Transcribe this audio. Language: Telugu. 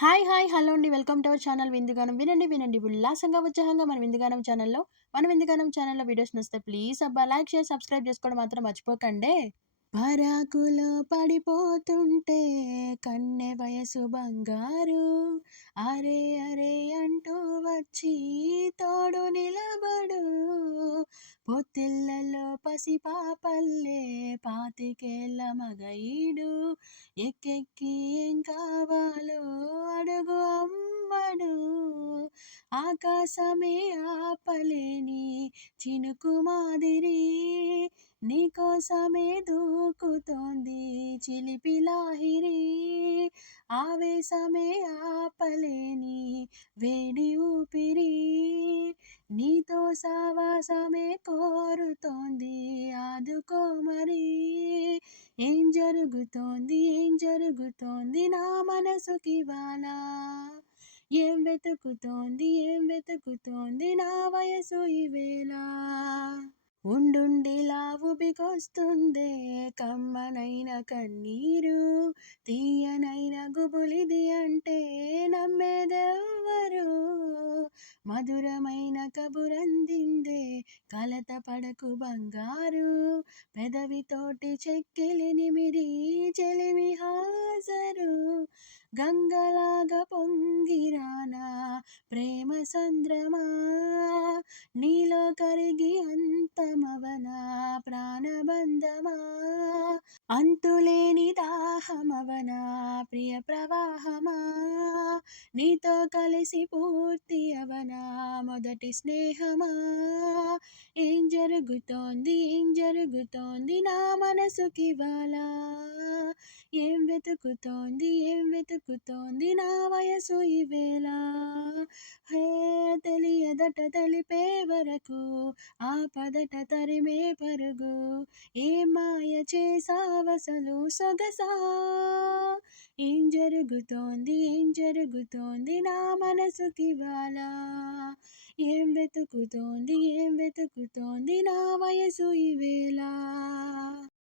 హాయ్! హాయ్! హలో అండి. Welcome to our channel Vindugaanam. వినండి, వినండి ఉల్లాసంగా, ఉత్సాహంగా మన విందుగానం ఛానల్‌లో వీడియోస్ నచ్చితే ప్లీజ్ అబ్బా! లైక్, షేర్, సబ్స్క్రైబ్ చేసుకోవడం మాత్రం మర్చిపోకండే. పరాకులో పడిపోతుంటే కన్నె వయసు బంగారు అరే అరే అంటూ వచ్చి తోడు నిలబడు పొత్తిళ్లలో పసిపాపల్లే పాతికేళ్ల మగఈడు ఎక్కెక్కి ఏం కావాలో అడుగు అమ్మడు ఆకాశమే ఆపలేని చినుకు మాదిరి నీకోసమే దూకుతోంది చిలిపి లాహిరి ఆవేశమే ఆపలేని వేడి ఊపిరి నీతో సావాసమే కోరుతోంది ఆదుకో మరి ఏం జరుగుతోంది నా మనసుకివాళ ఏం వెతుకుతోంది నా వయసు ఈవేళ ఉండుండి లావుబికొస్తుందే కమ్మనైన కన్నీరు తీయనైన గుబులిది అంటే నమ్మేదెవ్వరు మధురమైన కబురందిందే కలత పడకు బంగారు పెదవితోటి చెక్కిలినిమిరి చెలిమి హాజరు గంగలాగా పొంగిరానా ప్రేమ సంద్రమా నీలో కరిగి అంతమవనా ప్రాణబంధమా అంతులేని దాహమవనా ప్రియ ప్రవాహమా నీతో కలిసి పూర్తి అవనా మొదటి స్నేహమా ఏం జరుగుతోంది నా మనసుకివాళ ఏం వెతుకుతోంది నా వయసు ఈవేళ హే తెలియదట తెలిపే వరకు ఆపదట తరిమే పరుగు ఏ మాయ చేసావసలు సొగసా ఏం జరుగుతోంది నా మనసుకివాళ ఏం వెతుకుతోంది నా వయసు ఈవేళ